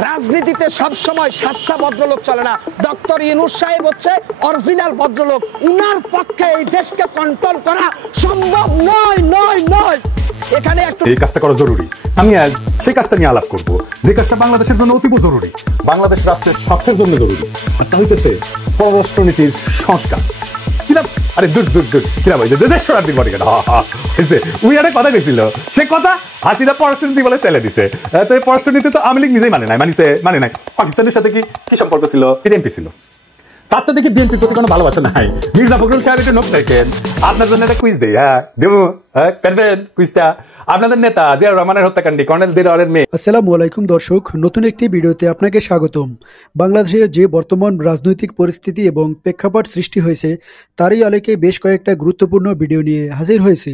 রাজনীতিতে সব সময় সাচ্চা ভদ্রলোক চলে না। ডক্টর ইউনূস সাহেব হচ্ছে অরিজিনাল ভদ্রলোক। উনার পক্ষে এই দেশকে কন্ট্রোল করা সম্ভব নয়। এখানে একটু এই কাজটা করা জরুরি। আমি আজ সেই কাজটা নিয়ে আলাপ করব, যে কাজটা বাংলাদেশের জন্য অতীব জরুরি, বাংলাদেশ রাষ্ট্রের স্বার্থের জন্য জরুরি। আর তা হইতেছে পররাষ্ট্রনীতির সংস্কার। আরে কথা গেছিল, সে কথা হাসিনা পররাষ্ট্রনীতি বলে চলে দিছে। তো এই পররাষ্ট্রনীতি তো আওয়ামী লীগ নিজেই মানে নাই। পাকিস্তানের সাথে কি সম্পর্ক ছিল? বিএনপি ছিল। তার তো দেখি বিএনপির প্রতি কোনো ভালোবাসা নাই। মির্জা ফখরুল সাহেব একটু নোট দেখেন, আপনার জন্য একটা কুইজ দেই। দেবো পারবেন কুইজটা? আপনাদের নেতা জিয়াউর রহমানের হত্যাকাণ্ডী কর্নেল দিলওয়ারের মেয়ে। আসসালামু আলাইকুম দর্শক, নতুন একটি ভিডিওতে আপনাকে স্বাগতম। বাংলাদেশের যে বর্তমান রাজনৈতিক পরিস্থিতি এবং প্রেক্ষাপট সৃষ্টি হয়েছে তারই আলোকে বেশ কয়েকটা গুরুত্বপূর্ণ ভিডিও নিয়ে হাজির হয়েছে,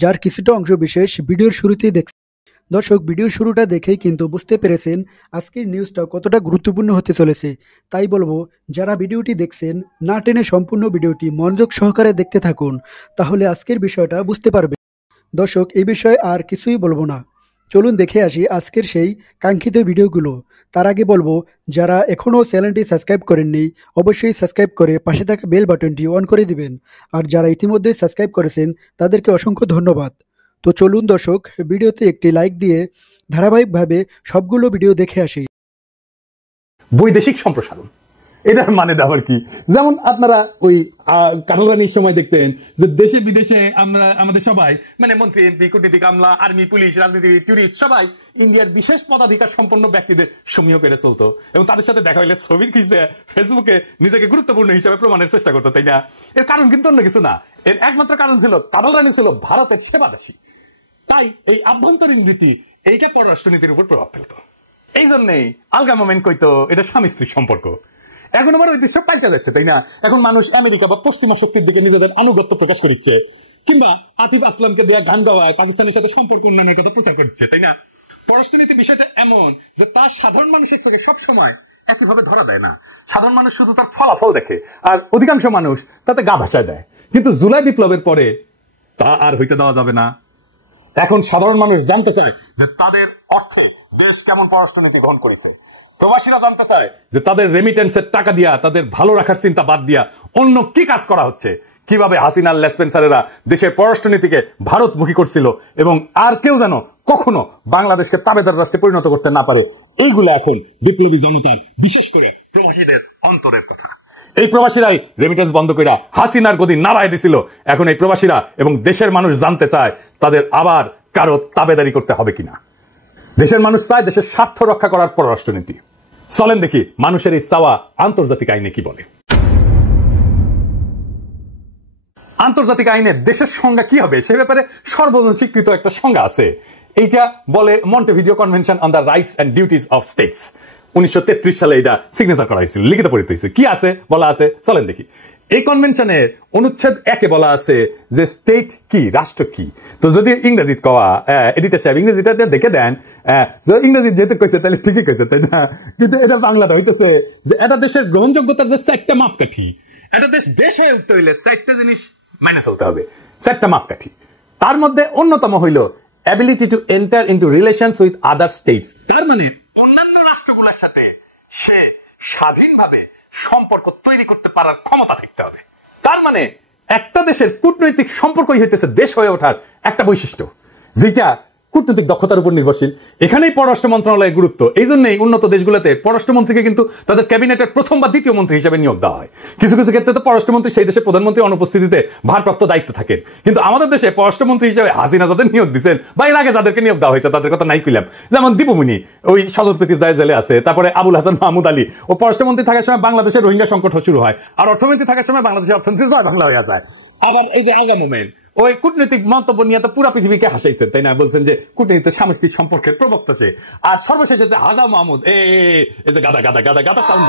যার কিছুটা অংশ বিশেষ ভিডিওর শুরুতেই দেখছেন। দর্শক, ভিডিওর শুরুটা দেখেই কিন্তু বুঝতে পেরেছেন আজকের নিউজটা কতটা গুরুত্বপূর্ণ হতে চলেছে। তাই বলবো, যারা ভিডিওটি দেখছেন না টেনে সম্পূর্ণ ভিডিওটি মনোযোগ সহকারে দেখতে থাকুন, তাহলে আজকের বিষয়টা বুঝতে পারবেন। দর্শক, এই বিষয়ে আর কিছুই বলবো না, চলুন দেখে আসি আজকের সেই কাঙ্ক্ষিত ভিডিওগুলো। তার আগে বলবো, যারা এখনও চ্যানেলটি সাবস্ক্রাইব করেননি অবশ্যই সাবস্ক্রাইব করে পাশে থাকা বেল বাটনটি অন করে দিবেন। আর যারা ইতিমধ্যে সাবস্ক্রাইব করেছেন তাদেরকে অসংখ্য ধন্যবাদ। তো চলুন দর্শক, ভিডিওতে একটি লাইক দিয়ে ধারাবাহিকভাবে সবগুলো ভিডিও দেখে আসি। বৈদেশিক সম্প্রসারণ, এটার মানে আবার কি? যেমন আপনারা ওই কারণের সময় দেখতেন যে দেশে বিদেশে আমরা আমাদের সবাই মানে মন্ত্রী, এমপি, কূটনীতিক, আমলা, আর্মি, পুলিশ, রাজনীতিবিদ, টুরিস্ট সবাই ইন্ডিয়ার বিশেষ পদাধিকার সম্পন্ন ব্যক্তিদের সমীহ করে চলতো এবং তাদের সাথে দেখা হইলে ছবি খিচে ফেসবুকে নিজেকে গুরুত্বপূর্ণ হিসেবে প্রমাণের চেষ্টা করতো, তাই না? এর কারণ কিন্তু অন্য কিছু না। এর একমাত্র কারণ ছিল কারল রানী ছিল ভারতের সেবাদাসী। তাই এই আভ্যন্তরীণ রীতি এইটা পররাষ্ট্রনীতির উপর প্রভাব ফেলত। এই জন্যই আলগা মোমেন্ট কইতো এটা স্বামী স্ত্রীর সম্পর্ক। এখন আমার ওই দৃশ্য পাল্টে যাচ্ছে, তাই না? এখন মানুষ আমেরিকা বা পশ্চিমা শক্তির দিকে নিজেদের আনুগত্য প্রকাশ করছে, কিংবা আতিফ আসলামকে দেয়া গান গাওয়ায় পাকিস্তানের সাথে সম্পর্ক উন্নয়নের কথা প্রচার করছে, তাই না? পররাষ্ট্রনীতি বিষয়টা এমন যে তার সাধারণ মানুষের চোখে সবসময় একইভাবে ধরা দেয় না। সাধারণ মানুষ শুধু তার ফলাফল দেখে, আর অধিকাংশ মানুষ তাতে গা ভাসায় দেয়। কিন্তু জুলাই বিপ্লবের পরে তা আর হইতে দেওয়া যাবে না। এখন সাধারণ মানুষ জানতে চায় যে তাদের অর্থে দেশ কেমন পররাষ্ট্রনীতি গ্রহণ করেছে। প্রবাসীরা জানতে চায় যে তাদের রেমিটেন্সের টাকা দিয়া, তাদের ভালো রাখার চিন্তা বাদ দিয়া অন্য কি কাজ করা হচ্ছে, কিভাবে হাসিনার লেসপেন্সারেরা দেশের পররাষ্ট্রনীতিকে ভারতমুখী করছিল এবং আর কেউ যেন কখনো বাংলাদেশকে তাবেদার রাষ্ট্রে পরিণত করতে না পারে। এইগুলো এখন বিপ্লবী জনতার, বিশেষ করে প্রবাসীদের অন্তরের কথা। এই প্রবাসীরাই রেমিটেন্স বন্ধ করে হাসিনার গদি নাড়ায় দিছিল। এখন এই প্রবাসীরা এবং দেশের মানুষ জানতে চায় তাদের আবার কারো তাবেদারি করতে হবে কিনা। দেশের মানুষ চায় দেশের স্বার্থ রক্ষা করার পররাষ্ট্রনীতি। চলেন দেখি মানুষের এই চাওয়া আন্তর্জাতিক আইনে কি বলে। আন্তর্জাতিক আইনে দেশের সংজ্ঞা কি হবে সে ব্যাপারে সর্বজন স্বীকৃত একটা সংজ্ঞা আছে। এইটা বলে Montevideo convention on the rights and duties of states. 1933 সালে এটা সিগনেচার করা হয়েছিল, লিখিত পরিচিত হয়েছে। কি আছে বলা আছে চলেন দেখি। এই কনভেনশনের অনুচ্ছেদ 1 বলা আছে যে স্টেট কি, রাষ্ট্র কি। তো যদি ইংরেজিত কওয়া, এডিটর সাহেব ইংরেজিটা দেখে দেন, ইংরেজি যেহেতু কইছে তাহলে ঠিকই কইছে, তাই না? কিন্তু এটা বাংলাটা হইতেছে যে এটা দেশের গ্রহণযোগ্যতার যে 4টা মাপকাঠি, এটা দেশ হয়ে উঠতে হইলে 4টা জিনিস মেনে চলতে হবে, 4টা মাপকাঠি। তার মধ্যে অন্যতম হইল ability to enter into relations with other states. তার মানে অন্যান্য রাষ্ট্রগুলোর সাথে সে স্বাধীনভাবে সম্পর্ক তৈরি করতে পারার ক্ষমতা থাকতে হবে। তার মানে একটা দেশের কূটনৈতিক সম্পর্কই হইতেছে দেশ হয়ে ওঠার একটা বৈশিষ্ট্য, যেটা কূটনৈতিক দক্ষতার উপর নির্ভরশীল। এখানেই পররাষ্ট্র মন্ত্রণালয়ের গুরুত্ব। এই জন্যই উন্নত দেশগুলোতে পররাষ্ট্রমন্ত্রীকে কিন্তু তাদের ক্যাবিনেটের প্রথম বা দ্বিতীয় মন্ত্রী হিসেবে নিয়োগ দেওয়া হয়। কিছু কিছু ক্ষেত্রে তো পররাষ্ট্রমন্ত্রী সেই দেশের প্রধানমন্ত্রী অনুপস্থিতিতে ভারপ্রাপ্ত দায়িত্ব থাকেন। কিন্তু আমাদের দেশে পররাষ্ট্রমন্ত্রী হিসেবে হাসিনা যাদের নিয়োগ দিচ্ছেন বা এর আগে যাদেরকে নিয়োগ দেওয়া হয়েছে তাদের কথা নাই কইলাম, যেমন দীপুমণি ওই সদরপ্রীতির দায় জেলে আছে, তারপরে আবুল হাসান মাহমুদ আলী ও পররাষ্ট্রমন্ত্রী থাকার সময় বাংলাদেশের রোহিঙ্গা সংকট শুরু হয়, আর অর্থমন্ত্রী থাকার সময় বাংলাদেশের অর্থমন্ত্রী জয় বাংলা হয়ে যায়। আবার এই যে আগা মোমেন্ট ওই কূটনৈতিক মন্তব্য নিয়ে তো পুরা পৃথিবীকে হাসাইছেন, তাই না? বলছেন যে কূটনীতিতে স্বামী স্ত্রীর সম্পর্কের প্রবক্তা সে। আর সর্বশেষে যে হাজা মাহমুদ এই যে গাদা গাদা গাদা গাদা সাউন্ড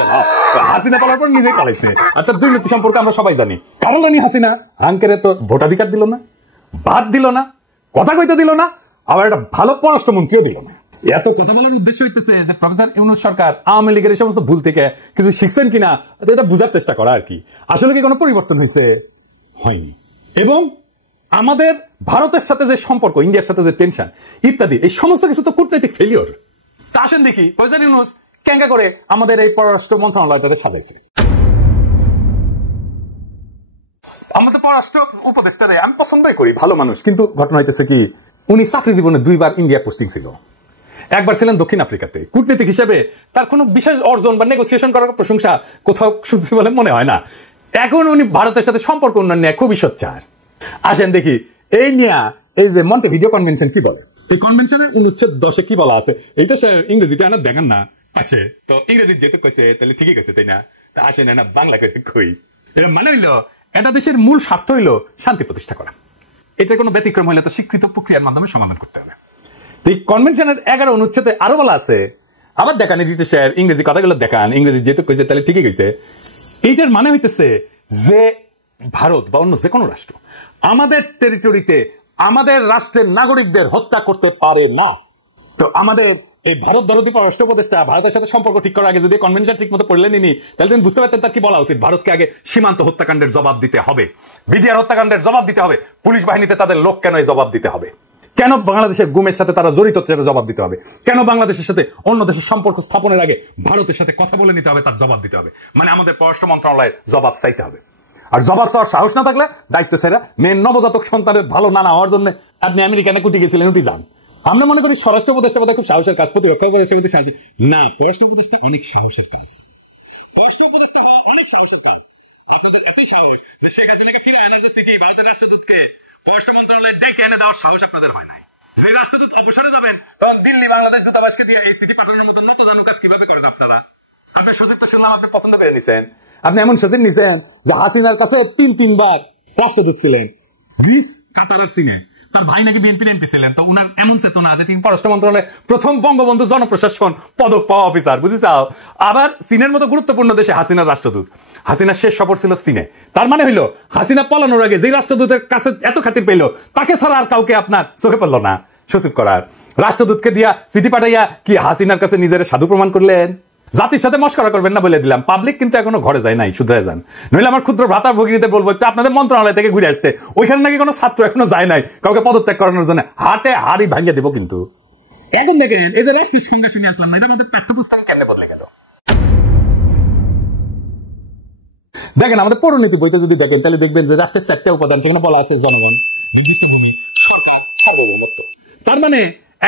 হাসিনা পালার পর নিজেই পালাইছে। আচ্ছা, দুর্নীতি সম্পর্কে আমরা সবাই জানি। কারণ জানি হাসিনা আঙ্কেরে তো ভোটাধিকার দিল না, বাদ দিল না, কথা কইতে দিল না, আবার একটা ভালো পররাষ্ট্রমন্ত্রীও দিল না। এত কথা বলার উদ্দেশ্য হইতেছে যে প্রফেসর ইউনূস সরকার আওয়ামী লীগের এই সমস্ত ভুল থেকে কিছু শিখছেন কিনা এটা বোঝার চেষ্টা করা আর কি। আসলে কি কোনো পরিবর্তন হয়েছে? হয়নি। এবং আমাদের ভারতের সাথে যে সম্পর্ক, ইন্ডিয়ার সাথে যে টেনশন ইত্যাদি, এই সমস্ত কিছু তো কূটনৈতিক ফেলিওর। তা আসেন দেখি প্রফেসর ইউনূস কেঙ্গা করে আমাদের এই পররাষ্ট্র মন্ত্রণালয়টাকে সাজাইছে। আমাদের পররাষ্ট্র উপদেষ্টারে আমি পছন্দই করি, ভালো মানুষ, কিন্তু ঘটনা হইতেছে কি উনি চাকরি জীবনে 2 বার ইন্ডিয়া পোস্টিং ছিল, একবার ছিলেন দক্ষিণ আফ্রিকাতে। কূটনীতিক হিসেবে তার কোনো বিশেষ অর্জন বা নেগোসিয়েশন করার প্রশংসা কোথাও শুনছি বলে মনে হয় না। এখন উনি ভারতের সাথে সম্পর্ক উন্নয়ন নিয়ে খুবই সোচ্চার। আসেন দেখি এই নিয়ে এই যে মন্টেভিডিও কনভেনশন কি বলে। এই কনভেনশনের অনুচ্ছেদ 10 কি বলা আছে এইটা স্যার ইংরেজিতে আনা দেখেন না আছে, তো ইংরেজি যেহেতু কইছে তাহলে ঠিকই কইছে তাই না? তা আসেন না বাংলা করে কই। এটা মানে হইলো এটা দেশের মূল স্বার্থ হইলো শান্তি প্রতিষ্ঠা করা। এটার কোনো ব্যতিক্রম হইলে তো স্বীকৃত প্রক্রিয়ার মাধ্যমে সমাধান করতে হবে। এই কনভেনশনের 11 অনুচ্ছেদে আরো বলা আছে, আবার দেখান দিতে স্যার ইংরেজি কথাগুলো দেখান, ইংরেজি যেহেতু কইছে তাহলে ঠিকই কইছে। এইটার মানে হইতেছে যে ভারত বা অন্য যে কোনো রাষ্ট্র আমাদের টেরিটরিতে আমাদের রাষ্ট্রের নাগরিকদের হত্যা করতে পারে না। তো আমাদের এই ভারত দরদি পররাষ্ট্র উপদেষ্টা ভারতের সাথে সম্পর্ক ঠিক করার আগে যদি কনভেনশন ঠিক মতো পড়লেন নি, তাহলে তুমি বুঝতে পারতেন তার কি বলা উচিত। ভারতকে আগে সীমান্ত হত্যাকাণ্ডের জবাব দিতে হবে, বিডিআর হত্যাকাণ্ডের জবাব দিতে হবে, পুলিশ বাহিনীতে তাদের লোক কেন এই জবাব দিতে হবে, কেন বাংলাদেশের গুমের সাথে তারা জড়িত সেটা জবাব দিতে হবে, কেন বাংলাদেশের সাথে অন্য দেশের সম্পর্ক স্থাপনের আগে ভারতের সাথে কথা বলে নিতে হবে, তার জবাব দিতে হবে। মানে আমাদের পররাষ্ট্র মন্ত্রণালয়ের জবাব চাইতে হবে। আর জবাব চাওয়ার সাহস না থাকলে দায়িত্ব ছেড়া মেয়ের নবজাতক সন্তানের ভালো নানা হওয়ার জন্য আপনি আমেরিকানে কুটি গেছিলেন, উঠি যান। আমরা মনে করি স্বরাষ্ট্র উপদেষ্টা বোধহয় খুব সাহসের কাজ, প্রতিরক্ষা করে সেগুলো সাহসী না। পররাষ্ট্র উপদেষ্টা অনেক সাহসের কাজ, পররাষ্ট্র উপদেষ্টা হওয়া অনেক সাহসের কাজ। আপনাদের এতই সাহস যে শেখ হাসিনাকে ফিরে আনার যে চিঠি ভারতের রাষ্ট্রদূতকে পররাষ্ট্র মন্ত্রণালয়ে ডেকে এনে দেওয়ার সাহস আপনাদের হয় নাই। যে রাষ্ট্রদূত অবসরে যাবেন তখন দিল্লি বাংলাদেশ দূতাবাসকে দিয়ে এই চিঠি পাঠানোর মতো নত জানু কাজ কিভাবে করেন আপনারা? আপনার সচিব তো শুনলাম আপনি পছন্দ করে নিছেন, আপনি এমন সচিব নিছেন যে হাসিনার কাছে 3 বার রাষ্ট্রদূত ছিলেন, গ্রিস, কাতার আর চীনে। তার ভাই নাকি বিএনপি এমপি ছিলেন। তো উনার এমন চেতনা আছে তিনি পররাষ্ট্র মন্ত্রণালয়ে প্রথম বঙ্গবন্ধু জনপ্রশাসন পদক পাওয়া অফিসার, বুঝেছাও? আবার চীনের মতো গুরুত্বপূর্ণ দেশে হাসিনার রাষ্ট্রদূত। হাসিনার শেষ সফর ছিল চীনে। তার মানে হইলো হাসিনা পালানোর আগে যে রাষ্ট্রদূতের কাছে এত খাতির পেল তাকে ছাড়া আর কাউকে আপনার চোখে পড়ল না সচিব করার। রাষ্ট্রদূতকে দিয়া চিঠি পাঠাইয়া কি হাসিনার কাছে নিজের সাধু প্রমাণ করলেন? জাতির সাথে মস্করা করবেন না বলে দিলাম। পাবলিক কিন্তু এখনো ঘরে যায় নাই, শুধরে যান। নইলে আমার ক্ষুদ্র ভ্রাতা ভগিনীদের বলবো একটু আপনাদের মন্ত্রণালয় থেকে ঘুরে আসতে, ওইখানে নাকি কোনো ছাত্র এখনো যায় নাই কাউকে পদত্যাগ করানোর জন্য। হাটে হাড়ি ভাঙিয়ে দেবো কিন্তু। এখন দেখেন এই যে রাষ্ট্রের সংজ্ঞা শুনে আসলাম না, এটা আমাদের পাঠ্যপুস্তকে কেমনে বদলে গেল। দেখেন আমাদের পৌরনীতি বইতে যদি দেখেন তাহলে দেখবেন যে রাষ্ট্রের 4টা উপাদান, সেখানে বলা আছে জনগণ, নির্দিষ্ট ভূমি, সরকার, সার্বভৌমত্ব। তার মানে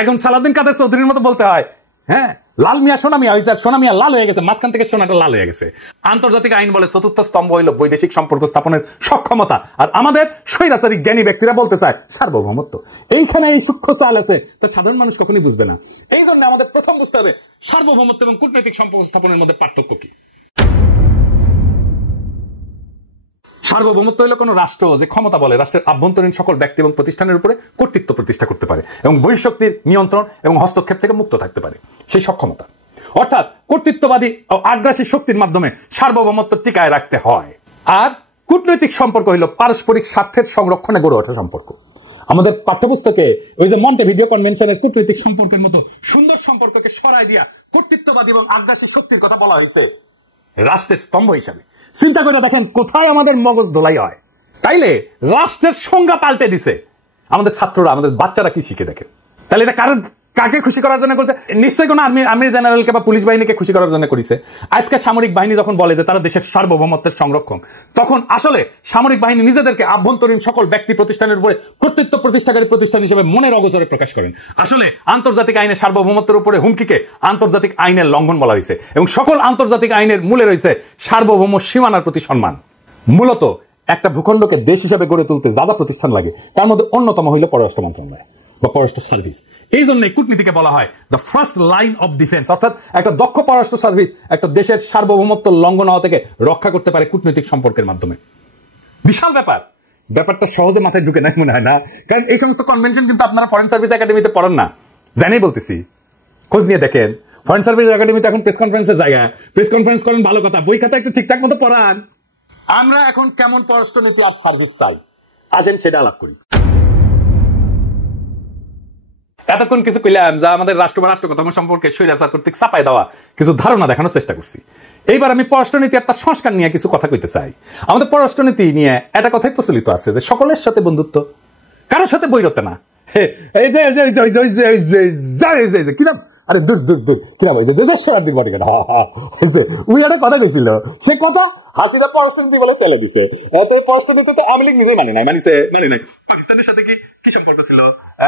এখন সালাউদ্দিন কাদের চৌধুরীর মতো বলতে হয়, হ্যাঁ লাল মিয়া সোনা মিয়া হয়েছে, আর সোনা মিয়া লাল হয়ে গেছে, মাঝখান থেকে সোনাটা লাল হয়ে গেছে। আন্তর্জাতিক আইন বলে 4র্থ স্তম্ভ হইল বৈদেশিক সম্পর্ক স্থাপনের সক্ষমতা, আর আমাদের স্বৈরাচারী জ্ঞানী ব্যক্তিরা বলতে চায় সার্বভৌমত্ব। এইখানে এই সূক্ষ্ম চাল আছে, তা সাধারণ মানুষ কখনোই বুঝবে না। এই জন্য আমাদের প্রথম বুঝতে হবে সার্বভৌমত্ব এবং কূটনৈতিক সম্পর্ক স্থাপনের মধ্যে পার্থক্য কি। সার্বভৌমত্ব হলো কোন রাষ্ট্র যে ক্ষমতা বলে রাষ্ট্রের আভ্যন্তরীণ সকল ব্যক্তি এবং প্রতিষ্ঠানের উপরে কর্তৃত্ব প্রতিষ্ঠা করতে পারে এবং বহিঃশক্তির নিয়ন্ত্রণ এবং হস্তক্ষেপ থেকে মুক্ত থাকতে পারে, সেই সক্ষমতা। অর্থাৎ কর্তৃত্ববাদী ও আগ্রাসী শক্তির মাধ্যমে সার্বভৌমত্ব টিকায় রাখতে হয়। আর কূটনৈতিক সম্পর্ক হলো পারস্পরিক স্বার্থের সংরক্ষণে গড়ে ওঠা সম্পর্ক। আমাদের পাঠ্যপুস্তকে ওই যে মন্টেভিডিও কনভেনশনের কূটনৈতিক সম্পর্কের মতো সুন্দর সম্পর্ককে সরাই দিয়া কর্তৃত্ববাদী এবং আগ্রাসী শক্তির কথা বলা হয়েছে রাষ্ট্রের স্তম্ভ হিসাবে। চিন্তা করে দেখেন কোথায় আমাদের মগজ ধোলাই হয়। তাইলে রাষ্ট্রের সংজ্ঞা পাল্টে দিছে। আমাদের ছাত্ররা, আমাদের বাচ্চারা কি শিখে দেখে? তাহলে এটা কাকে খুশি করার জন্য করছে? নিশ্চয়ই কোনো আর্মি জেনারেলকে বা পুলিশ বাহিনীকে খুশি করার জন্য করেছে। আজকে সামরিক বাহিনী যখন বলে যে তারা দেশের সার্বভৌমত্বের সংরক্ষণ, তখন আসলে সামরিক বাহিনী নিজেদেরকে আভ্যন্তরীণ সকল ব্যক্তি প্রতিষ্ঠানের উপরে কর্তৃত্ব প্রতিষ্ঠাকারী প্রতিষ্ঠান হিসেবে মনের অগোচরে প্রকাশ করেন। আসলে আন্তর্জাতিক আইনের সার্বভৌমত্বের উপরে হুমকিকে আন্তর্জাতিক আইনের লঙ্ঘন বলা হয়েছে এবং সকল আন্তর্জাতিক আইনের মূলে রয়েছে সার্বভৌম সীমানার প্রতি সম্মান। মূলত একটা ভূখণ্ডকে দেশ হিসেবে গড়ে তুলতে যা যা প্রতিষ্ঠান লাগে তার মধ্যে অন্যতম হইল পররাষ্ট্র মন্ত্রণালয় বা পররাষ্ট্র সার্ভিস। এই জন্য কূটনীতিকে বলা হয় the first line of defence. অর্থাৎ একটা দক্ষ পররাষ্ট্র সার্ভিস একটা দেশের সার্বভৌমত্ব লঙ্ঘন হওয়া থেকে রক্ষা করতে পারে কূটনৈতিক সম্পর্কের মাধ্যমে। বিশাল ব্যাপার। ব্যাপারটা সহজে মাথায় ঢুকে নাই মনে হয় না, কারণ এই সমস্ত কনভেনশন কিন্তু আপনারা ফরেন সার্ভিস একাডেমিতে পড়েন না। জানেই বলতেছি, খোঁজ নিয়ে দেখেন। ফরেন সার্ভিস একাডেমিতে এখন প্রেস কনফারেন্সের জায়গা, প্রেস কনফারেন্স করেন ভালো কথা, বই খাতা একটু ঠিকঠাক মতো পড়ান। আমরা এখন কেমন পররাষ্ট্রনীতি আর সার্ভিস চাই, আসেন সেটা আলাপ করি। এতক্ষণ কিছু কইলাম যা আমাদের রাষ্ট্র বা রাষ্ট্রকর্ম সম্পর্কে স্বৈরাচার কর্তৃক চাপাই দেওয়া কিছু ধারণা দেখানোর চেষ্টা করছি। এইবার আমি পররাষ্ট্রনীতি আর তার সংস্কার নিয়ে কিছু কথা কইতে চাই। আমাদের পররাষ্ট্রনীতি নিয়ে একটা কথাই প্রচলিত আছে যে সকলের সাথে বন্ধুত্ব, কারোর সাথে বৈরত্ব না। এই যে কি নাম আরে দূর দূর দূর কিনা বলছে দেশের বডিগার্ড উই একটা কথা কইছিল সে কথা হাসিনা পররাষ্ট্রনীতি বলে ফেলে দিছে। অত পররাষ্ট্রনীতি তো আওয়ামী লীগ নিজেই মানে নাই পাকিস্তানের সাথে কি সম্পর্ক ছিল,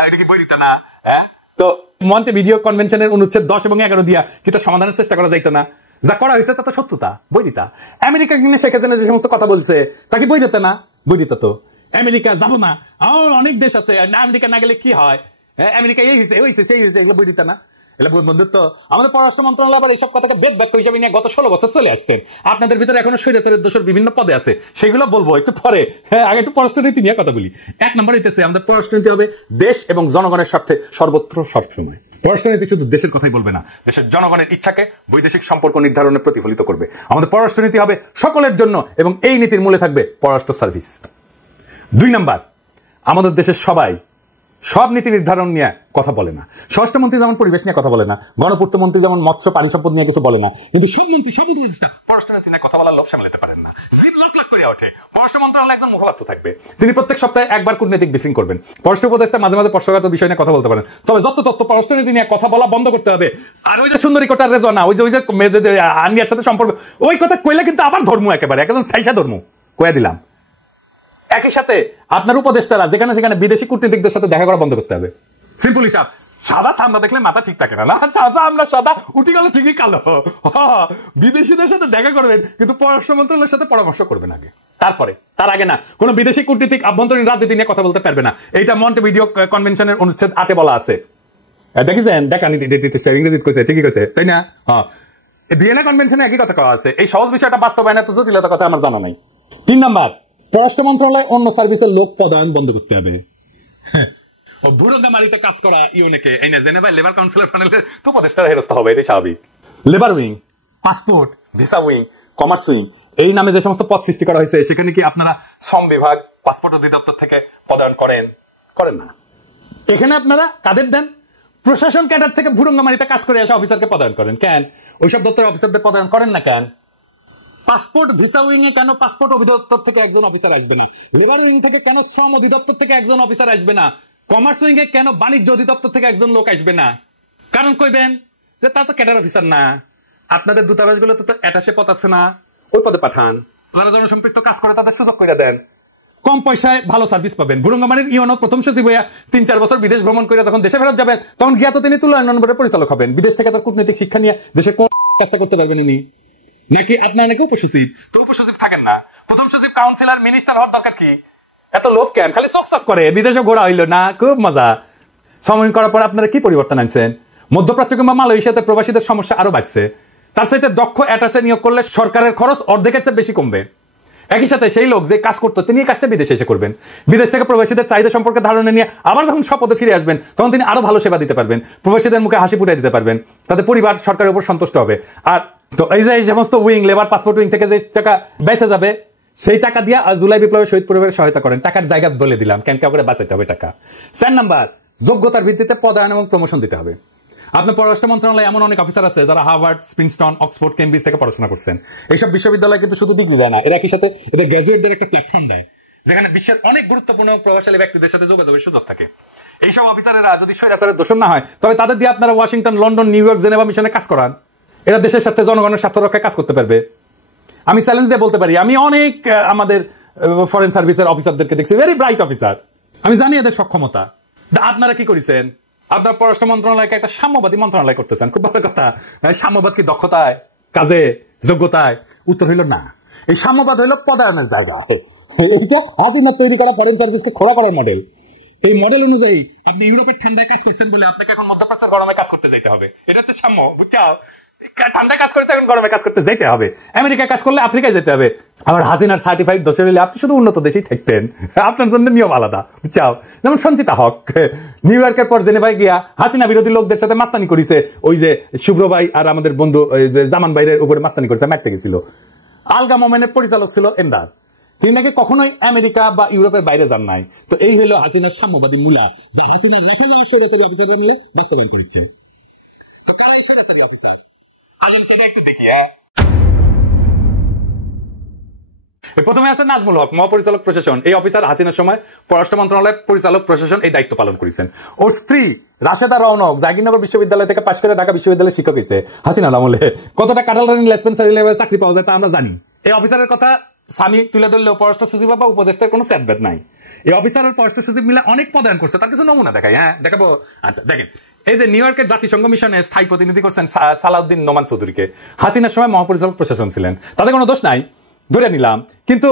এটা কি বই দিত না? হ্যাঁ, তো মন্টেভিডিও কনভেনশনের অনুচ্ছেদ 10 এবং 11 দিয়া কিন্তু সমাধানের চেষ্টা করা যাইতো না? যা করা হয়েছে তা তো সত্যতা, বই দিতা। আমেরিকা কিনে শেখ হাসিনা যে সমস্ত কথা বলছে তা কি বই দিত না? বই দিত। তো আমেরিকা যাবো না, আমার অনেক দেশ আছে, আমেরিকা না গেলে কি হয়, আমেরিকা এই হয়েছে ওই সেই হয়েছে, এগুলো বই দিত না? বন্ধুত্ব আমাদের পররাষ্ট্র মন্ত্রণালয় আবার এইসব কথাকে বেদ বাক্য হিসাবে নিয়ে গত 16 বছর চলে আসছেন। আপনাদের ভিতরে এখনো স্বৈরাচারের দোষের বিভিন্ন পদে আছে, সেগুলো বলবো একটু পরে। হ্যাঁ, আগে একটু পররাষ্ট্রনীতি নিয়ে কথা বলি। 1 নম্বর হইতেছে আমাদের পররাষ্ট্রনীতি হবে দেশ এবং জনগণের স্বার্থে সর্বত্র সবসময়। পররাষ্ট্রনীতি শুধু দেশের কথাই বলবে না, দেশের জনগণের ইচ্ছাকে বৈদেশিক সম্পর্ক নির্ধারণে প্রতিফলিত করবে। আমাদের পররাষ্ট্রনীতি হবে সকলের জন্য এবং এই নীতির মূলে থাকবে পররাষ্ট্র সার্ভিস। 2 নম্বর, আমাদের দেশের সবাই সব নীতি নির্ধারণ নিয়ে কথা বলে না। স্বরাষ্ট্রমন্ত্রী যেমন পরিবেশ নিয়ে কথা বলে না, গণপূর্ত মন্ত্রী যেমন মৎস্য পানি সম্পদ নিয়ে কিছু বলে না, কিন্তু সব মন্ত্রী সব উপদেষ্টা পররাষ্ট্রনীতি নিয়ে কথা বলার লোভ সামলাতে পারেন না, জিভ লাখ লাখ করে ওঠে। পররাষ্ট্র মন্ত্রণালয়ে একজন মুখপাত্র থাকবে, তিনি প্রত্যেক সপ্তাহে একবার কূটনৈতিক ব্রিফিং করবেন। পররাষ্ট্র উপদেষ্টা মাঝে মাঝে পররাষ্ট্রগত বিষয় নিয়ে কথা বলতে পারেন, তবে যত তত্ত্ব পররাষ্ট্রনীতি নিয়ে কথা বলা বন্ধ করতে হবে। আর ওই যে সুন্দরী কোটার রেজওয়ানা, ওই যে আন্ডিয়ার সাথে সম্পর্ক, ওই কথা কইলে কিন্তু আবার ধর্ম একেবারে একদম ঠাইসা ধর্ম কয়ে দিলাম। একই সাথে আপনার উপদেষ্টারা যেখানে সেখানে বিদেশি কূটনীতিকদের সাথে দেখা করা বন্ধ করতে হবে। সিম্পল হিসাব, সাদা চামড়া দেখলে মাথা ঠিক থাকে না, আমরা সাদা উঠি গেল ঠিকই কালো। বিদেশিদের সাথে দেখা করবেন কিন্তু পররাষ্ট্র মন্ত্রণালয়ের সাথে পরামর্শ করবেন আগে, তার আগে না। কোন বিদেশি কূটনীতিক আভ্যন্তরীণ রাজনীতি নিয়ে কথা বলতে পারবে না। এইটা মন্টেভিডিও কনভেনশনের অনুচ্ছেদ 8 বলা আছে। দেখেছেন, ইংরেজি কইছে, ঠিকই কইছে, তাই না? ভিয়েনা কনভেনশনে একই কথা কওয়া আছে। এই সহজ বিষয়টা বাস্তবায়ন এত জটিলতা কথা আমার জানা নাই। 3 নম্বর, পররাষ্ট্র মন্ত্রণালয় অন্য সার্ভিসের লোক পদায়ন বন্ধ করতে হবে। বুড়োগামারিতে কাজ করা ইউনেকে এই না জেনেভা লেবার কাউন্সিলের প্যানেলে তো উপদেষ্টার হেরস্ত হবে, এটাই স্বাভাবিক। Labour wing, passport, visa wing, commerce wing, এই নামে যে সমস্ত পদ সৃষ্টি করা হয়েছে সেখানে কি আপনারা শ্রম বিভাগ, পাসপোর্ট অধিদপ্তর থেকে পদায়ন করেন না? এখানে আপনারা কাদের দেন? প্রশাসন ক্যাডার থেকে বুড়োগামারিতে কাজ করে আসা অফিসারকে পদায়ন করেন। কেন ওইসব দপ্তরের অফিসারদের পদায়ন করেন না কেন? পাসপোর্ট ভিসা উইং এ কেন পাসপোর্ট অধিদপ্তর থেকে একজন অফিসার আসবে না? লেবার উইং থেকে কেন শ্রম অধিদপ্তর থেকে একজন অফিসার আসবে না? কমার্স উইং এ কেন বাণিজ্য অধিদপ্তর থেকে একজন লোক আসবে না? কারণ কইবেন যে তা তো ক্যাডার অফিসার না, আপনাদের দূতাবাস গুলো তো অ্যাটাশে পদ আছে না, ওই পদে পাঠান। যারা জনসম্পৃক্ত কাজ করে তাদের সুযোগ করে দেন, কম পয়সায় ভালো সার্ভিস পাবেন। বুড়োগামারির ইউনো প্রথম সচিব হইয়া 3-4 বছর বিদেশ ভ্রমণ করে যখন দেশে ফেরত যাবেন তখন গিয়া তো তিনি তুলনা নম্বরের পরিচালক হবেন। বিদেশ থেকে তার কূটনৈতিক শিক্ষা নিয়ে দেশে কোন কাজটা করতে পারবেন উনি? নাকি আপনার নাকি উপসচিব? তো উপসচিব থাকেন না, প্রথম সচিব, কাউন্সিলর, মিনিস্টার হওয়ার দরকার কি? এত লোক কেন? খালি চকচক করে বিদেশে ঘোরা হইলো না, খুব মজা। সময় করার পর আপনারা কি পরিবর্তন আনছেন? মধ্যপ্রাচ্য কিংবা মালয়েশিয়াতে প্রবাসীদের সমস্যা আরো বাড়ছে। তার সাথে দক্ষ অ্যাটাশে নিয়োগ করলে সরকারের খরচ অর্ধেকের চেয়ে বেশি কমবে। একই সাথে সেই লোক যে কাজ করতো তিনি এই কাজটা বিদেশে এসে করবেন। বিদেশ থেকে প্রবাসীদের চাহিদা সম্পর্কে ধারণা নিয়ে আবার যখন স্বপদে ফিরে আসবেন তখন তিনি আরো ভালো সেবা দিতে পারবেন, প্রবাসীদের মুখে হাসি ফুটিয়ে দিতে পারবেন, তাদের পরিবার সরকারের উপর সন্তুষ্ট হবে। আর তো এই যে এই সমস্ত উইং, লেবার, পাসপোর্ট উইং থেকে যে টাকা বেঁচে যাবে সেই টাকা দিয়ে জুলাই বিপ্লবের শহীদ পরিবারের সহায়তা করেন। টাকার জায়গা বলে দিলাম, কেন করে বাঁচাইতে হবে টাকা। 4 নম্বর, যোগ্যতার ভিত্তিতে পদায়ন এবং প্রমোশন দিতে হবে। আপনার পররাষ্ট্র মন্ত্রণালয়ে এমন অনেক অফিসার আছে যারা হার্ভার্ড, প্রিন্সটন, অক্সফোর্ড, কেমব্রিজ থেকে পড়াশোনা করছেন। এইসব বিশ্ববিদ্যালয় কিন্তু শুধু ডিগ্রি দেয় না, এরা একই সাথে এদের গ্র্যাজুয়েটদের একটা প্ল্যাটফর্ম দেয় যেখানে বিশ্বের অনেক গুরুত্বপূর্ণ প্রভাবশালী ব্যক্তিদের সাথে যোগাযোগের সুযোগ থাকে। এইসব অফিসারেরা যদি স্বৈরাচারের দোষর না হয় তবে তাদের দিয়ে আপনারা Washington, London, new York, Geneva মিশনে কাজ করান। এরা দেশের সাথে জনগণের স্বার্থ রক্ষায় কাজ করতে পারবে। আমি চ্যালেঞ্জ দিয়ে বলতে পারি, আমি অনেক আমাদের ফরেন সার্ভিসের অফিসারদেরকে দেখছি, ভেরি ব্রাইট অফিসার, আমি জানি এদের সক্ষমতা। আপনারা কি করেছেন? আপনার পররাষ্ট্র মন্ত্রণালয়কে একটা সাম্যবাদী মন্ত্রণালয় করতেছেন, খুব ভালো কথা। সাম্যবাদ কি দক্ষতায়, কাজে, যোগ্যতায়? উত্তর হইল না। এই সাম্যবাদ হইল পদায়নের জায়গা। এইটা হাসিনা তৈরি করা ফরেন সার্ভিসকে খোলা করার মডেল। এই মডেল অনুযায়ী আপনি ইউরোপের ঠান্ডায় কাজ করছেন বলে আপনাকে এখন মধ্যপ্রাচ্যের গরমে কাজ করতে যেতে হবে। এটা হচ্ছে সাম্য, বুঝছো? ঠান্ডায় কাজ করতে এখন গরমে কাজ করতে যেতে হবে। আমেরিকায় কাজ করলে আফ্রিকায় যেতে হবে। আবার হাসিনার সার্টিফাইড দোষের হলে আপনি শুধু উন্নত দেশেই থাকতেন, আপনার জন্য নিয়ম আলাদা, বুঝছো? যেমন সঞ্চিতা হক নিউ ইয়র্কের পর জেনেভায় গিয়া হাসিনা বিরোধী লোকদের সাথে মাস্তানি করেছে। ওই যে শুভ্র ভাই আর আমাদের বন্ধু জামান ভাইয়ের উপরে মাস্তানি করেছে, মারতে গেছিল। আলগা মোমেনের পরিচালক ছিল এমদাদ, তিনি নাকি কখনোই আমেরিকা বা ইউরোপের বাইরে যান নাই। তো এই হলো হাসিনার সাম্যবাদী মূলা, যা হাসিনা বাস্তবায়ন করেছে। প্রথমে আছে নাজমুল হক, মহাপরিচালক প্রশাসন। এই অফিসার হাসিনার সময় পররাষ্ট্র মন্ত্রণালয়ের পরিচালক প্রশাসন এই দায়িত্ব পালন করেছেন। ওর স্ত্রী রাশেদা রওনক জাহাঙ্গীরনগর বিশ্ববিদ্যালয় থেকে পাশ করে ঢাকা বিশ্ববিদ্যালয়ের শিক্ষক হয়েছে হাসিনার আমলে। কতটা কাটাল রানিং লেসপেন্সারি লেভেলে চাকরি পাওয়া যায় তা আমরা জানি। এই অফিসারের কথা স্বামী তুলে ধরলেও পররাষ্ট্র সচিব বা উপদেষ্টার কোনো স্যাটব্যাট নাই। এই অফিসার আর পররাষ্ট্র সচিব মিলে অনেক পদায়ন করছে, তার কিছু নমুনা দেখাই। হ্যাঁ দেখাবো। আচ্ছা দেখেন, এই যে নিউ ইয়র্কের জাতিসংঘ মিশনে স্থায়ী প্রতিনিধি করছেন সালাউদ্দিন নোমান চৌধুরীকে, হাসিনার সময় মহাপরিচালক প্রশাসন ছিলেন, তাদের কোনো দোষ নাই, ধরে নিলাম। কিন্তু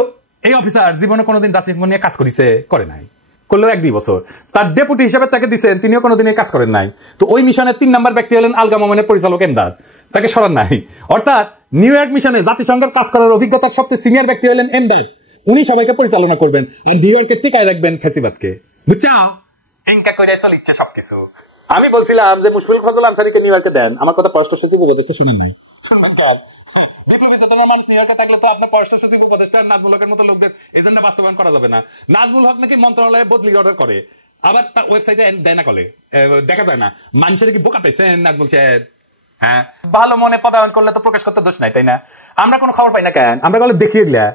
এই অফিসার জীবনে কোনোদিন জাতিসংঘ নিয়ে কাজ করেছে? করে নাই। করলেও 1-2 বছর। তার ডেপুটি হিসেবে তাকে দিচ্ছেন, তিনিও কোনোদিন কাজ করেন নাই। তো ওই মিশনের 3 নম্বর ব্যক্তি হলেন আলগা মোমেনের পরিচালক এমদাদ, তাকে সরান নাই। অর্থাৎ নিউ ইয়র্ক মিশনে জাতিসংঘের কাজ করার অভিজ্ঞতার সবচেয়ে সিনিয়র ব্যক্তি হলেন এমদাদ, উনি সবাইকে পরিচালনা করবেন, নিউ ইয়র্কে টিকায় রাখবেন ফ্যাসিবাদকে। বুঝছো? এনকা করে চলিচ্ছে সবকিছু। আমি বলছিলাম যে মুশফিকুল ফজল আনসারীকে নিউ ইয়র্কে দেন, আমার কথা পররাষ্ট্র সচিব উপদেষ্টা শুনেন নাই। মানুষ নিউ ইয়র্কে থাকলে তো আপনার পররাষ্ট্র সচিব উপদেষ্টা নাজমুল হকের মতো লোকদের এজেন্ডা বাস্তবায়ন করা যাবে না। নাজমুল হক নাকি মন্ত্রণালয়ে বদলি অর্ডার করে, আবার তার ওয়েবসাইটে দেয় না, কলে দেখা যায় না। মানুষের কি বোকা পাইছেন নাজমুল সাহেব? হ্যাঁ, ভালো মনে পদায়ন করলে তো প্রকাশ করতে দোষ নাই, তাই না? আমরা কোনো খবর পাই না কেন? আমরা কলে দেখিয়ে দিলা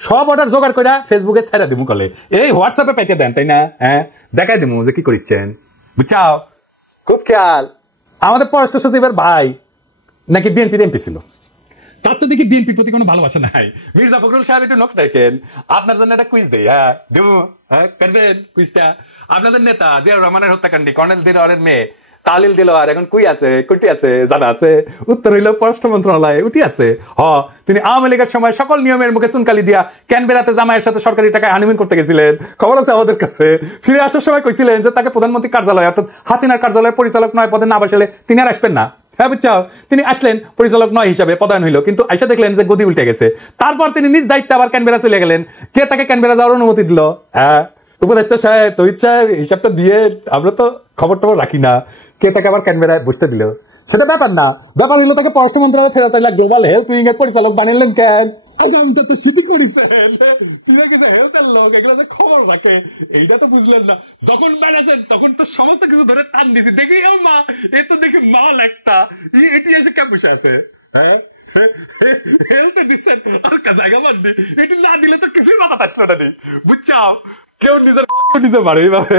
সব অর্ডার জোগাড় করে ফেসবুকে ছেড়ে দিমু, কলে এই হোয়াটসঅ্যাপে পাইতে দেন, তাই না? হ্যাঁ, দেখাই দিমু যে কি করিচ্ছেন। বুঝছাও? খুব খেয়াল। আমাদের পররাষ্ট্র সচিবের ভাই নাকি বিএনপির এমপি ছিল, তার তো দেখি বিএনপির প্রতি কোনো ভালোবাসা নাই। মির্জা ফখরুল সাহেব একটু নখ দেখেন, আপনার জন্য একটা কুইজ দেই। হ্যাঁ দেবো, হ্যাঁ করবেন কুইজটা। আপনাদের নেতা জিয়াউর রহমানের হত্যাকাণ্ডী কর্নেল দিলওয়ারের মেয়ে তালিল দিলওয়ার এখন কুই আছে, কুটি আছে জানা আছে? উত্তর হইল পররাষ্ট্র মন্ত্রণালয়ে উঠি আছে। তিনি আওয়ামী লীগের সময় সকল নিয়মের মুখে চুনকালি দিয়া ক্যানবেরাতে জামাইয়ের সাথে সরকারি টাকায় হানিমুন করতে গেছিলেন, খবর আছে আমাদের কাছে। ফিরে আসার সময় কইছিলেন যে তাকে প্রধানমন্ত্রী কার্যালয় অর্থাৎ হাসিনার কার্যালয়ের পরিচালক 9 পদে না বসালে তিনি আর আসবেন না। হ্যাঁ বুঝছাও? তিনি আসলেন পরিচালক 9 হিসাবে পদায়ন হইল, কিন্তু আইসা দেখলেন যে গদি উল্টে গেছে। তারপর তিনি নিজ দায়িত্বে আবার ক্যানবেরা চলে গেলেন। কে তাকে ক্যানবেরা যাওয়ার অনুমতি দিল? হ্যাঁ উপদেষ্টা সাহেব। তো ইচ্ছা হিসাবটা দিয়ে আমরা তো খবর টবর রাখি না, কে তাকে আবার ক্যানবেরায় বসতে দিল সেটা ব্যাপার না। ব্যাপার হলো তাকে পররাষ্ট্র মন্ত্রণালয়ে ফেরত এলে গ্লোবাল হেলথ উইং এর পরিচালক বানালেন কেন? খবর রাখে এইটা তো বুঝলেন না। যখন বানাছেন তখন তো সমস্ত কিছু ধরে টান দিছি, দেখি মা এ তো দেখি মাল একটা এটি এসে কে বসে আছে। হ্যাঁ হেলতে দিচ্ছেন হালকা জায়গা বানবি, এটি না দিলে তো কিছুই মাথা আসলো না। বুঝছাও? কেউ নিজের নিজে মারে এইভাবে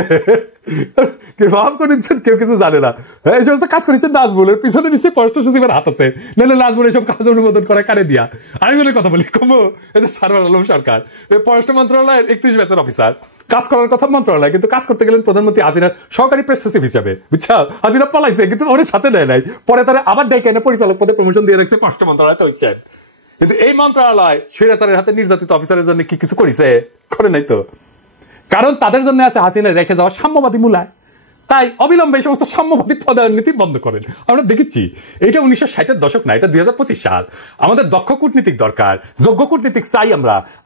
ভাব করেছেন, কেউ কিছু জানে না। এই সমস্ত কাজ করেছেন নাজমুলের পিছনে নিশ্চয়ই পররাষ্ট্র সচিবের হাত আছে, নাহলে নাজমুল এইসব কাজ অনুমোদন করে কারে দিয়া। আমি বলে কথা বলি কমো, এই যে সারওয়ার আলম সরকার পররাষ্ট্র মন্ত্রণালয়ের 31 ব্যাচের অফিসার, কাজ করার কথা মন্ত্রণালয়, কিন্তু কাজ করতে গেলেন প্রধানমন্ত্রী হাসিনার সহকারী প্রেস সচিব হিসাবে। বুঝছা? হাসিনা পলাইছে কিন্তু ওর সাথে নেয় নাই, পরে তারা আবার ডেকে এনে পরিচালক পদে প্রমোশন দিয়ে রাখছে পররাষ্ট্র মন্ত্রণালয় চলছেন। কিন্তু এই মন্ত্রণালয় স্বৈরাচারের হাতে নির্যাতিত অফিসারের জন্য কি কিছু করেছে? করে নাই তো। কারণ তাদের জন্য আছে হাসিনা রেখে যাওয়া সাম্যবাদী মূলায়। তাই অবিলম্বে এই সমস্ত সাম্যবাদী পদায়ন নীতি বন্ধ করেন। আমরা দেখেছি এটা 1960-এর দশক না, এটা 2025 সাল। আমাদের দক্ষ কূটনীতিক দরকার, যোগ্য কূটনীতিক চাই।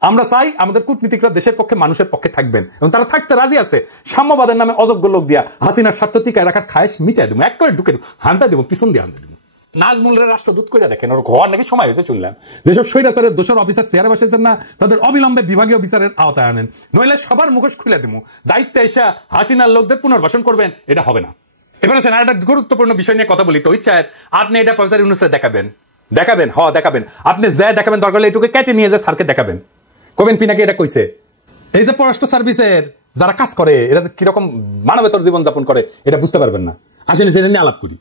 আমরা চাই আমাদের কূটনীতিকরা দেশের পক্ষে মানুষের পক্ষে থাকবেন এবং তারা থাকতে রাজি আছে। সাম্যবাদের নামে অযোগ্য লোক দিয়া হাসিনার স্বার্থ টিকায় রাখার খায়েশ মিটাই দেবো, এক করে ঢুকে দেবো, হান্তা দেবো, পিছন দিয়ে আনতে দেবো। নাজমুলের রাষ্ট্রদূত করে দেখেন, ওর ঘর নাকি সময় হয়েছে শুনলাম। যেসব স্বৈরাচারের দোষর অফিসার চেয়ারে বসেছেন না, তাদের অবিলম্বে বিভাগীয় বিচারের আওতায় আনেন, নইলে সবার মুখোশ খুলে দেবো। দায়িত্বে এসে হাসিনার লোকদের পুনর্বাসন করবেন, এটা হবে না। এবার আসেন একটা গুরুত্বপূর্ণ বিষয় নিয়ে কথা বলি। তো ইচ্ছা আপনি এটা প্রফেসর ইউনূসকে দেখাবেন, দেখাবেন। আপনি যা দেখাবেন দরকার হলে এটুকু কেটে নিয়ে যে স্যারকে দেখাবেন, কবেন পিনাকি এটা কইছে। এই যে পররাষ্ট্র সার্ভিসের যারা কাজ করে এরা যে কিরকম মানবেতর জীবনযাপন করে এটা বুঝতে পারবেন না। আসেন সেটা নিয়ে আলাপ করি।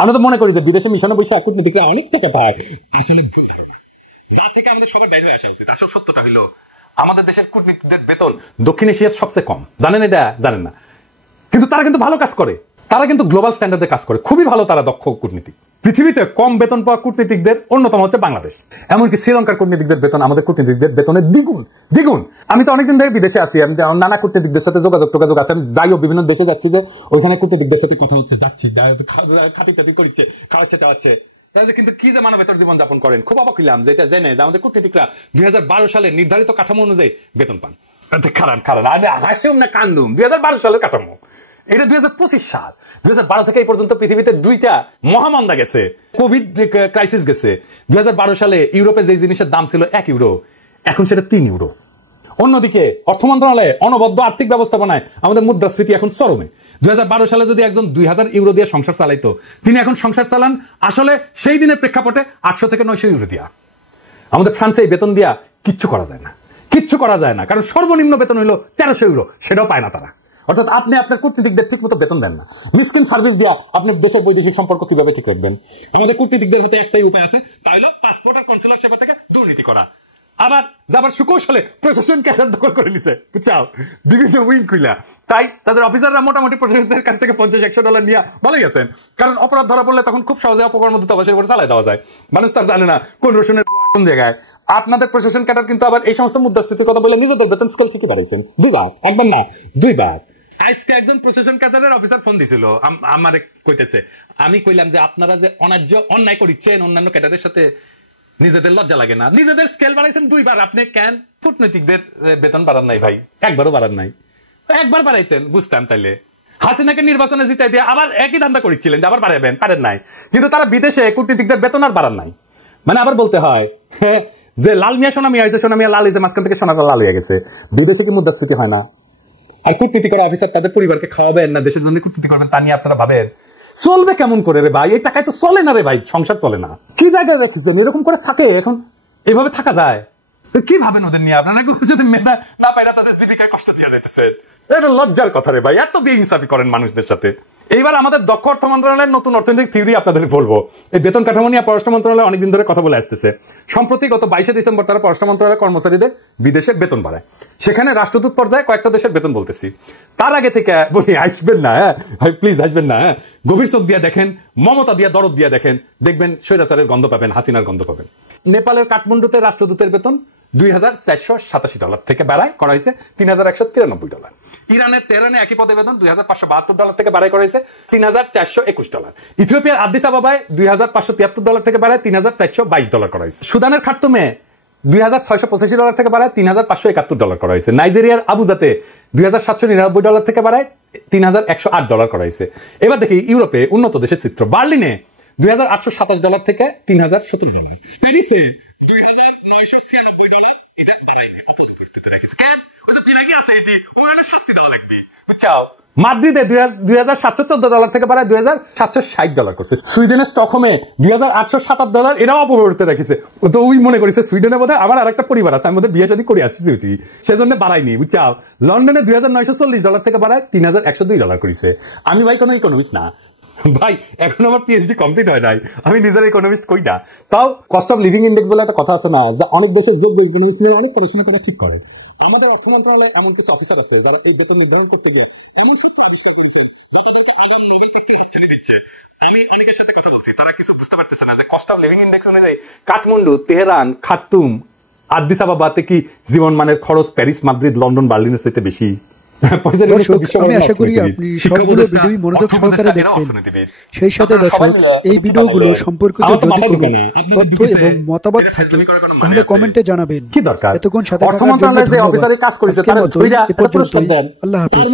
আমরা তো মনে করি যে বিদেশে মিশনে বসে কূটনীতিকরা অনেক টাকা পায়, আসলে ভুল ধারণা। যা থেকে আমাদের সবার বাইরে আসা উচিত। আসলে সত্যটা হইলো আমাদের দেশের কূটনীতিকদের বেতন দক্ষিণ এশিয়ার সবচেয়ে কম। জানেন এটা? জানেন না, কিন্তু তারা কিন্তু ভালো কাজ করে, তারা কিন্তু গ্লোবাল স্ট্যান্ডার্ডে কাজ করে, খুবই ভালো, তারা দক্ষ কূটনীতিক। পৃথিবীতে কম বেতন পাওয়া কূটনীতিকদের অন্যতম হচ্ছে বাংলাদেশ। এমনকি শ্রীলঙ্কার কূটনীতিকদের বেতন আমাদের কূটনীতিকদের বেতনের দ্বিগুণ। আমি তো অনেকদিন ধরে বিদেশে আছি, আমি নানা কূটনীতিকদের সাথে যোগাযোগ আছে। আমি যাইও বিভিন্ন দেশে যাচ্ছি, যে ওইখানে কূটনীতিকদের সাথে কথা হচ্ছে, যাচ্ছি খাতি করছে, খাওয়াচ্ছে। কিন্তু কি যে মানবেতর জীবন যাপন করেন, খুব অবাক হইলাম যেটা জেনে যে আমাদের কূটনীতিকরা 2012 সালে নির্ধারিত কাঠামো অনুযায়ী বেতন পান। খারান হাসিম না কান্দুম, 2012 সালের কাঠামো। এটা 2025 সাল। 2012 থেকে এই পর্যন্ত পৃথিবীতে 2টা মহামন্দা গেছে, কোভিড ক্রাইসিস গেছে। 2012 সালে ইউরোপে যে জিনিসের দাম ছিল 1 ইউরো, এখন সেটা 3 ইউরো। অন্যদিকে অর্থ মন্ত্রণালয়ে অনবদ্য আর্থিক ব্যবস্থাপনায় আমাদের মুদ্রাস্ফীতি এখন চরমে। 2012 সালে যদি একজন 2000 ইউরো দিয়ে সংসার চালাইতো, তিনি এখন সংসার চালান আসলে সেই দিনের প্রেক্ষাপটে 800 থেকে 900 ইউরো দিয়া। আমাদের ফ্রান্সে এই বেতন দিয়া কিচ্ছু করা যায় না, কিচ্ছু করা যায় না, কারণ সর্বনিম্ন বেতন হলো 1300 ইউরো, সেটাও পায় না তারা। অর্থাৎ আপনি আপনার কূটনীতিকদের ঠিক মতো বেতন দেন না। মিসকিন সার্ভিস দিয়া আপনার দেশের বৈদেশিক সম্পর্ক কিভাবে ঠিক রাখবেন? আমাদের কূটনীতিকদের হতে একটাই উপায় আছে, তা হলো পাসপোর্ট আর কনসুলার সেবা থেকে দুর্নীতি করা। আবার যাবার সুকৌশলে প্রশাসন ক্যাডার দখল করে নিছে, বুঝছাও, বিভিন্ন উইং কইলা। তাই তাদের অফিসাররা মোটামুটি প্রশাসনের কাছ থেকে $50-100 নিয়ে বলে গেছেন, কারণ অপরাধ ধরা পড়লে তখন খুব সহজে অপকর্ম দূতাবাসের উপরে চালাই দেওয়া যায়। মানুষ তার জানে না কোন রসুনের কোন জায়গায়। আপনাদের প্রশাসন ক্যাডার কিন্তু আবার এই সমস্ত মুদ্রাস্ফীতির কথা বলে নিজেদের বেতন স্কেল ঠিকই বাড়াইছেন দুইবার, একবার না দুইবার। আজকে একজন প্রশাসন ক্যাডারের অফিসার ফোন দিছিল, আমারে কইতেছে, আমি কইলাম যে আপনারা যে অন্যায় করিচ্ছেন অন্যান্য ক্যাডারের সাথে, নিজেদের লজ্জা লাগে না? নিজেদের স্কেল বাড়াইছেন দুইবার, আপনি কেন কূটনৈতিকদের বেতন বাড়ান নাই ভাই? একবারও বাড়ান নাই। একবার বাড়াইতেন বুঝতাম। তাইলে হাসিনাকে নির্বাচনে জিতাই দিয়ে আবার একই ধান্দা করেছিলেন যে আবার বাড়াবেন, পারেন নাই। কিন্তু তারা বিদেশে কূটনীতিকদের বেতন আর বাড়ান নাই। মানে আবার বলতে হয় যে লাল মিয়া সোনা মিয়া হয়েছে, সোনা মিয়া লাল হয়েছে, মাঝখান থেকে সোনাটা লাল হয়ে গেছে। বিদেশে কি মুদ্রাস্ফীতি হয় না? আর কূটনীতি করা অফিসার তাদের পরিবারকে খাওয়াবেন না, দেশের জন্য কূটনীতি করবেন, তা নিয়ে আপনারা ভাবেন? চলবে কেমন করে রে ভাই? এই টাকায় তো চলে না রে ভাই, সংসার চলে না। কি জায়গায় রেখেছেন? এরকম করে থাকে এখন? এভাবে থাকা যায়? কি ভাবেন ওদের নিয়ে আপনারা? যদি মেধা না পায় না, তাদের জীবিকায় কষ্ট দিয়ে যাইতেছেন। এটা লজ্জার কথা রে ভাই, এত বেইনসাফি করেন মানুষদের সাথে। এইবার আমাদের দক্ষ অর্থ মন্ত্রণালয়ের নতুন অর্থনৈতিক থিওরি আপনাদের বলবো। এই বেতন কাঠামো নিয়ে পররাষ্ট্র মন্ত্রণালয় অনেকদিন ধরে কথা বলে আসতেছে। সম্প্রতি গত 22শে ডিসেম্বর তারা পররাষ্ট্র মন্ত্রণালয়ের কর্মচারীদের বিদেশে বেতন বাড়ায়। সেখানে রাষ্ট্রদূত পর্যায়ে কয়েকটা দেশের বেতন বলতেছি। তার আগে থেকে বলি, আসবেন না ভাই, প্লিজ আসবেন না। গভীর চোখ দিয়ে দেখেন, মমতা দিয়ে দরদ দিয়ে দেখেন, দেখবেন স্বৈরাচারের গন্ধ পাবেন, হাসিনার গন্ধ পাবেন। নেপালের কাঠমান্ডুতে রাষ্ট্রদূতের বেতন $2,487 থেকে বাড়ায় করা হয়েছে $3,193। ইরানের তেহরানে একই পদে বেতন $2,572 থেকে বাড়াই করা হয়েছে $3,421। ইথিওপিয়ার আদিস আবাবায় $2,573 থেকে বাড়ায় $3,422 করা হয়েছে। সুদানের খার্তুমে $2,685 থেকে বাড়ায় $3,571 করা হয়েছে। নাইজেরিয়ার আবুজাতে $2,799 থেকে বাড়ায় $3,108 করা হয়েছে। এবার দেখি ইউরোপে উন্নত দেশের চিত্র। বার্লিনে $2,827 থেকে $3,017। প্যারিসে মাদ্রিদে $2,714 থেকে বাড়ায় $2,760 করছে। সুইডেনের স্টকহোমে $2,807, এরাও অপরিবর্তিত রেখেছে। তো ওই মনে করেছে সুইডেনের বোধহয় আমার আর একটা পরিবার আছে, আমি বোধহয় বিয়ে শাদী করে আসছি, সেজন্য বাড়ায়নি, বুঝছাও। লন্ডনে $2,940 থেকে বাড়ায় $3,102 করেছে। আমি ভাই কোনো ইকোনমিস্ট না ভাই, এখন আমার পিএইচডি কমপ্লিট হয় নাই, আমি নিজের ইকোনমিস্ট কই না। তাও কস্ট অফ লিভিং ইন্ডেক্স বলে একটা কথা আছে না, যা অনেক দেশের যোগ্য ইকোনমিস্ট অনেক পড়াশোনা করে ঠিক করে। আমাদের অর্থ মন্ত্রণালয়ে এমন কিছু অফিসার আছে যারা এই বেতন নির্ধারণ করতে গিয়ে এমন সূত্র আবিষ্কার করেছেন যা তাদেরকে আগাম নোবেল প্রাপ্তির হাতছানি দিচ্ছে। আমি অনেকের সাথে কথা বলছি, তারা কিছু বুঝতে পারতেছে না যে কস্ট অফ লিভিং ইন্ডেক্স অনুযায়ী কাঠমান্ডু, তেহরান, খার্তুম, আদিস আবাবাতে কি জীবন মানের খরচ প্যারিস, মাদ্রিদ, লন্ডন, বার্লিনের চাইতে বেশি। দর্শক, আমি আশা করি আপনি সবগুলো ভিডিও মনোযোগ সহকারে দেখছেন। সেই সাথে দর্শক, এই ভিডিওগুলো সম্পর্কিত যদি কোনো তথ্য এবং মতামত থাকে তাহলে কমেন্টে জানাবেন। কি দরকার? এতক্ষণ সাথে অর্থ মন্ত্রণালয়ের যে অফিসারে কাজ করেছে তারা ধইরা এ পর্যন্তই। আল্লাহ হাফেজ।